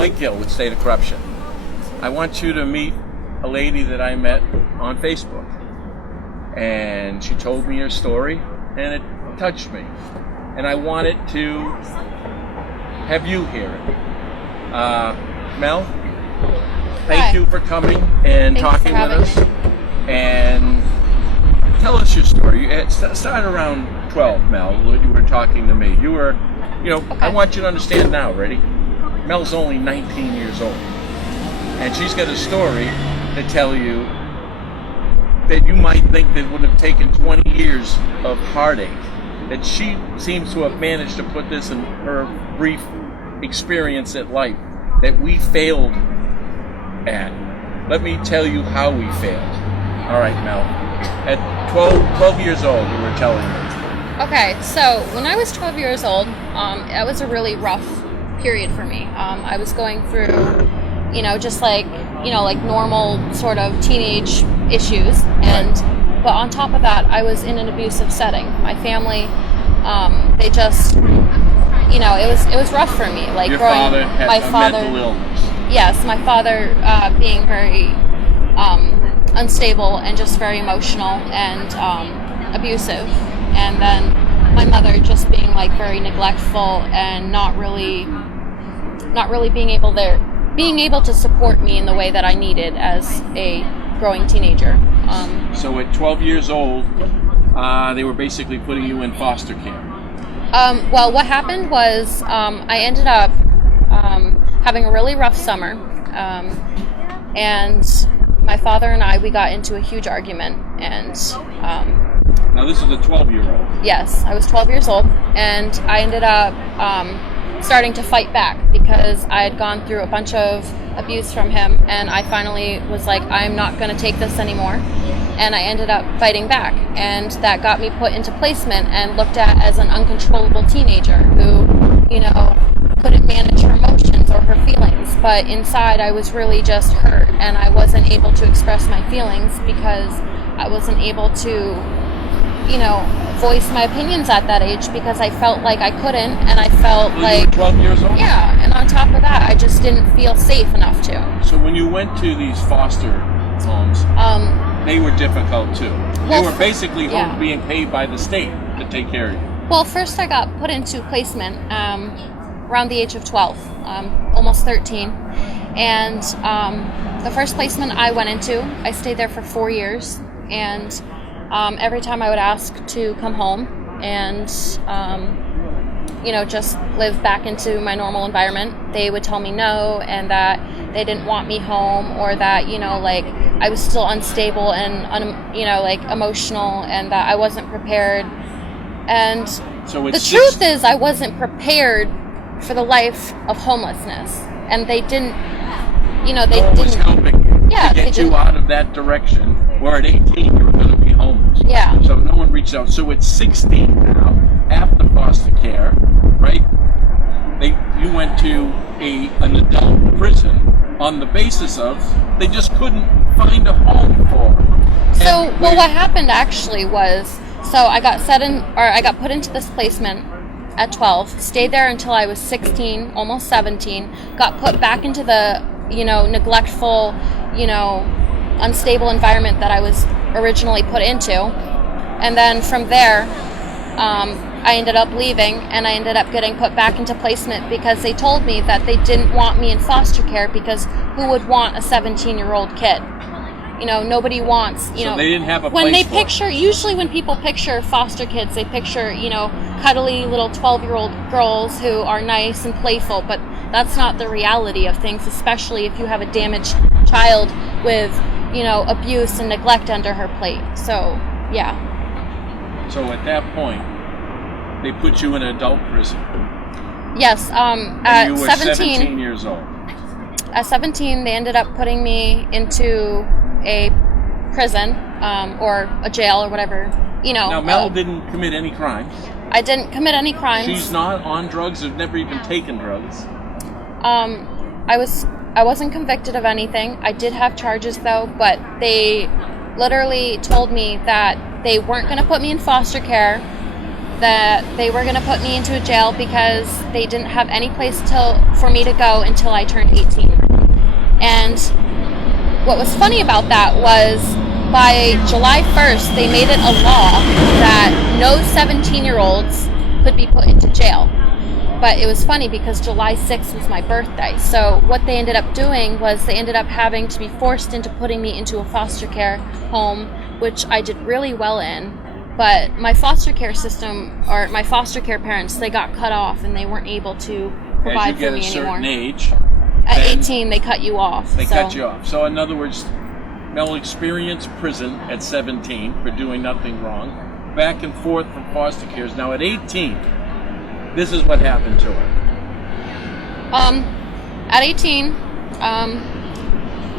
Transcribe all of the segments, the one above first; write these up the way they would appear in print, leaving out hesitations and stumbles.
Mike Gill with State of Corruption. I want you to meet a lady that I met on Facebook. And she told me her story, and it touched me. And I wanted to have you hear it. Mel, thank you for coming and talking with us. And tell us your story. Start around 12, Mel, when you were talking to me. You were, I want you to understand now, ready? Mel's only 19 years old. And she's got a story to tell you that you might think that would have taken 20 years of heartache. That she seems to have managed to put this in her brief experience at life that we failed at. Let me tell you how we failed. All right, Mel. At 12 years old, you were telling me. Okay, so when I was 12 years old, it was a really rough period for me. I was going through, just like normal sort of teenage issues, but on top of that, I was in an abusive setting. My family, they just, it was rough for me. Like your father had mental illness. Yes, my father being very unstable and just very emotional and abusive, and then my mother just being like very neglectful and not really being able to support me in the way that I needed as a growing teenager. So at 12 years old, they were basically putting you in foster care. Well, what happened was I ended up having a really rough summer, and my father and we got into a huge argument, and now this is a 12-year-old. Yes, I was 12 years old, and I ended up starting to fight back because I had gone through a bunch of abuse from him, and I finally was like, I'm not going to take this anymore, and I ended up fighting back, and that got me put into placement and looked at as an uncontrollable teenager who, couldn't manage her emotions or her feelings, but inside I was really just hurt, and I wasn't able to express my feelings because I wasn't able to voice my opinions at that age because I felt like I couldn't, and I felt you like were 12 years old? Yeah, and on top of that, I just didn't feel safe enough to. So when you went to these foster homes, they were difficult too. They were basically being paid by the state to take care of you. Well, first I got put into placement around the age of 12, almost 13, and the first placement I went into, I stayed there for 4 years, and every time I would ask to come home and, just live back into my normal environment, they would tell me no, and that they didn't want me home, or that, I was still unstable and, emotional, and that I wasn't prepared. And so the truth is I wasn't prepared for the life of homelessness. And they didn't, they was helping you to get you out of that direction, where at 18 you were going to be homeless. Yeah. So no one reached out. So at 16 now, after foster care, right, you went to an adult prison on the basis of they just couldn't find a home for her. So, what happened actually was, I got put into this placement at 12, stayed there until I was 16, almost 17, got put back into the, neglectful, unstable environment that I was originally put into. And then from there, I ended up leaving, and I ended up getting put back into placement because they told me that they didn't want me in foster care because who would want a 17-year-old kid? Nobody wants, So they didn't have a when place they picture, usually when people picture foster kids, they picture, cuddly little 12-year-old girls who are nice and playful, but that's not the reality of things, especially if you have a damaged child with, abuse and neglect under her plate. So, yeah. So at that point, they put you in an adult prison. Yes, at you were 17 years old. At 17, they ended up putting me into a prison or a jail or whatever. Now, Mel didn't commit any crimes. I didn't commit any crimes. She's not on drugs, or never even taken drugs. I wasn't convicted of anything. I did have charges though, but they literally told me that they weren't going to put me in foster care that they were going to put me into a jail because they didn't have any place for me to go until I turned 18. And what was funny about that was by July 1st, they made it a law that no 17-year-olds could be put into jail. But it was funny because July 6th was my birthday. So what they ended up doing was they ended up having to be forced into putting me into a foster care home, which I did really well in. But my foster care system, or my foster care parents, they got cut off and they weren't able to provide for me anymore. As you get a certain age, at 18, they cut you off. They cut you off. So in other words, Mel experienced prison at 17 for doing nothing wrong, back and forth from foster cares. Now at 18, this is what happened to her. At 18,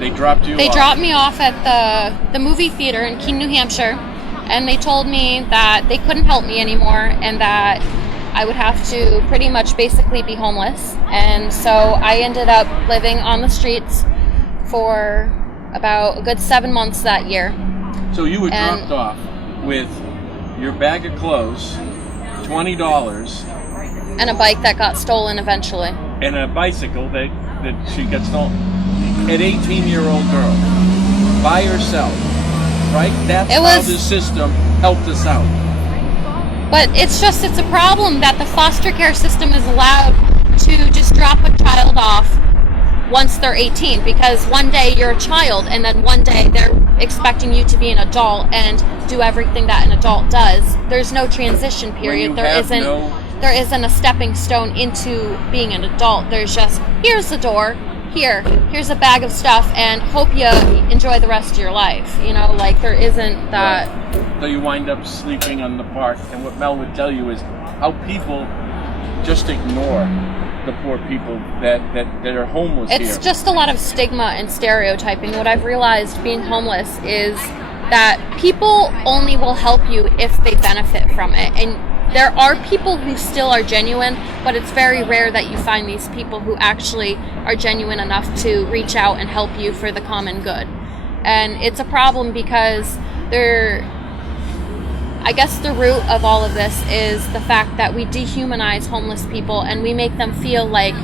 they dropped you off. They dropped me off at the movie theater in Keene, New Hampshire, and they told me that they couldn't help me anymore and that I would have to pretty much basically be homeless. And so I ended up living on the streets for about a good 7 months that year. So you were dropped off with your bag of clothes, $20, and a bike that got stolen eventually. And a bicycle that she got stolen. An 18-year-old girl, by herself, right? That's how the system helped us out. But it's a problem that the foster care system is allowed to just drop a child off once they're 18, because one day you're a child and then one day they're expecting you to be an adult and do everything that an adult does. There's no transition period. There isn't a stepping stone into being an adult. There's just, here's the door, here's a bag of stuff, and hope you enjoy the rest of your life. You know, like there isn't that. So you wind up sleeping on the park, and what Mel would tell you is how people just ignore the poor people that are homeless here. It's just a lot of stigma and stereotyping. What I've realized being homeless is that people only will help you if they benefit from it. And there are people who still are genuine, but it's very rare that you find these people who actually are genuine enough to reach out and help you for the common good. And it's a problem because I guess the root of all of this is the fact that we dehumanize homeless people and we make them feel like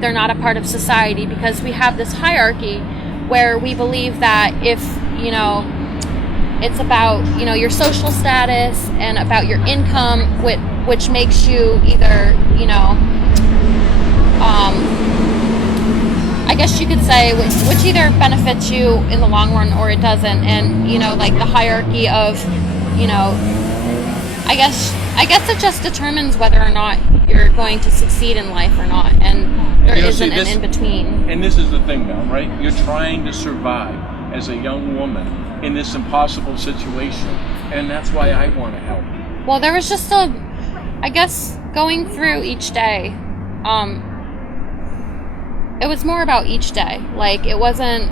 they're not a part of society, because we have this hierarchy where we believe that if, you know, it's about, you know, your social status and about your income, which makes you either, you know, I guess you could say, which either benefits you in the long run or it doesn't. And, you know, like the hierarchy of, you know, I guess it just determines whether or not you're going to succeed in life or not. And there isn't an in-between. And this is the thing, Mel, right? You're trying to survive as a young woman in this impossible situation, and that's why I want to help. Well, there was just I guess going through each day, it was more about each day. Like, it wasn't...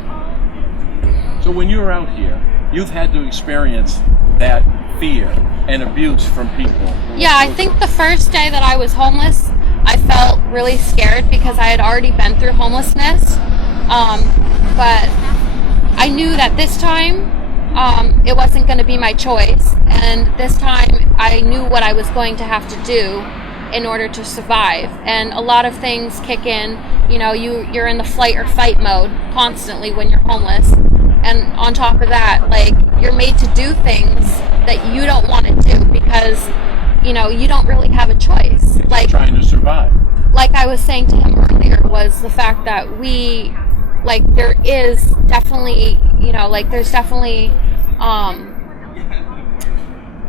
So when you're out here, you've had to experience that fear and abuse from people. Yeah, I think the first day that I was homeless, I felt really scared because I had already been through homelessness, but I knew that this time it wasn't going to be my choice, and this time I knew what I was going to have to do in order to survive. And a lot of things kick in. You know, you're in the flight or fight mode constantly when you're homeless, and on top of that, like, you're made to do things that you don't want to do because, you know, you don't really have a choice. You're like trying to survive. Like I was saying to him earlier, was the fact that there is definitely, you know, like there's definitely,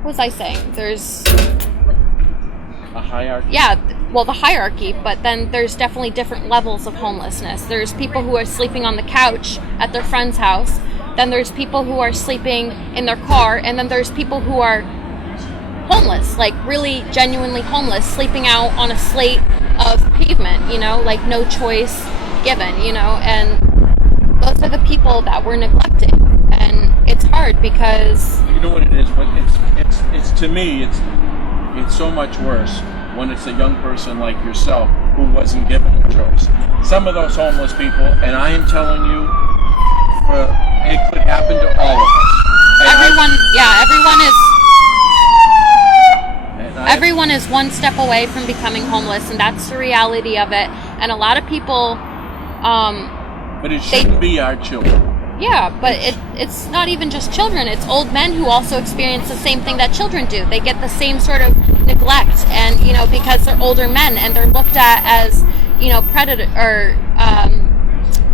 what was I saying? There's a hierarchy. Yeah, well, the hierarchy, but then there's definitely different levels of homelessness. There's people who are sleeping on the couch at their friend's house. Then there's people who are sleeping in their car, and then there's people who are homeless, like really genuinely homeless, sleeping out on a slate of pavement, you know, like no choice given, you know, and those are the people that we're neglecting. And it's hard because... You know what it is? But it's to me, it's so much worse when it's a young person like yourself who wasn't given a choice. Some of those homeless people, and I am telling you, it could happen to all of us. And everyone is. And everyone is one step away from becoming homeless, and that's the reality of it. And a lot of people, but it shouldn't be our children. Yeah, but it's not even just children. It's old men who also experience the same thing that children do. They get the same sort of neglect, and because they're older men and they're looked at as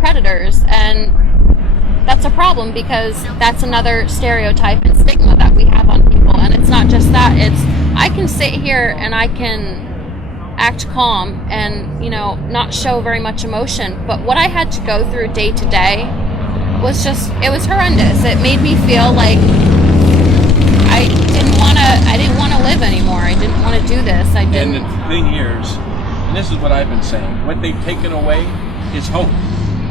predators, and that's a problem because that's another stereotype and stigma that we have on people. And it's not just that. It's I can sit here and I can act calm and not show very much emotion, but what I had to go through day to day was it was horrendous. It made me feel like I didn't want to live anymore. I didn't want to do this. I didn't. And the thing here is, and this is what I've been saying, what they've taken away is hope.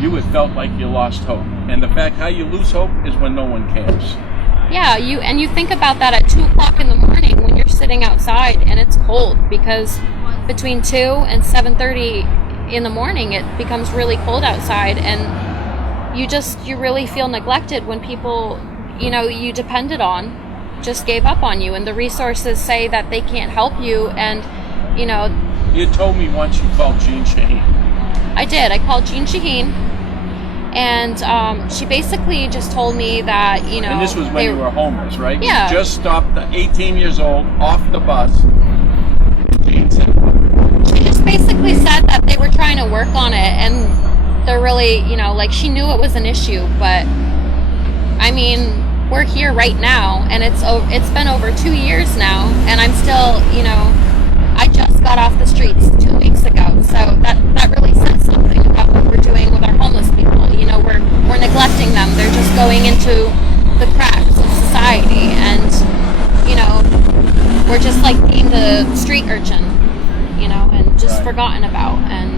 You have felt like you lost hope. And the fact how you lose hope is when no one cares. Yeah, you think about that at 2:00 in the morning when you're sitting outside and it's cold, because between 2 and 7:30 in the morning it becomes really cold outside, and you really feel neglected when people you depended on just gave up on you, and the resources say that they can't help you. And you told me once you called Jean Shaheen. I did. I called Jean Shaheen, and she basically just told me that and this was when you were homeless, right? Yeah. You just stopped the 18 years old off the bus. Jean said, she just basically said that they were trying to work on it, and they're really, she knew it was an issue, but I mean, we're here right now, and it's been over 2 years now, and I'm still, I just got off the streets 2 weeks ago, so that really says something about what we're doing with our homeless people. We're neglecting them. They're just going into the cracks of society, and we're just like being the street urchin, and just Right. forgotten about. And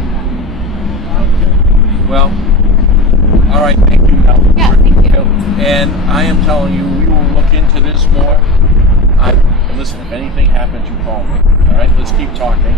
okay. Well, all right, thank you, Mel. yeah, thank you. And I am telling you, we will look into this more. Listen, if anything happens, you call me. All right, let's keep talking.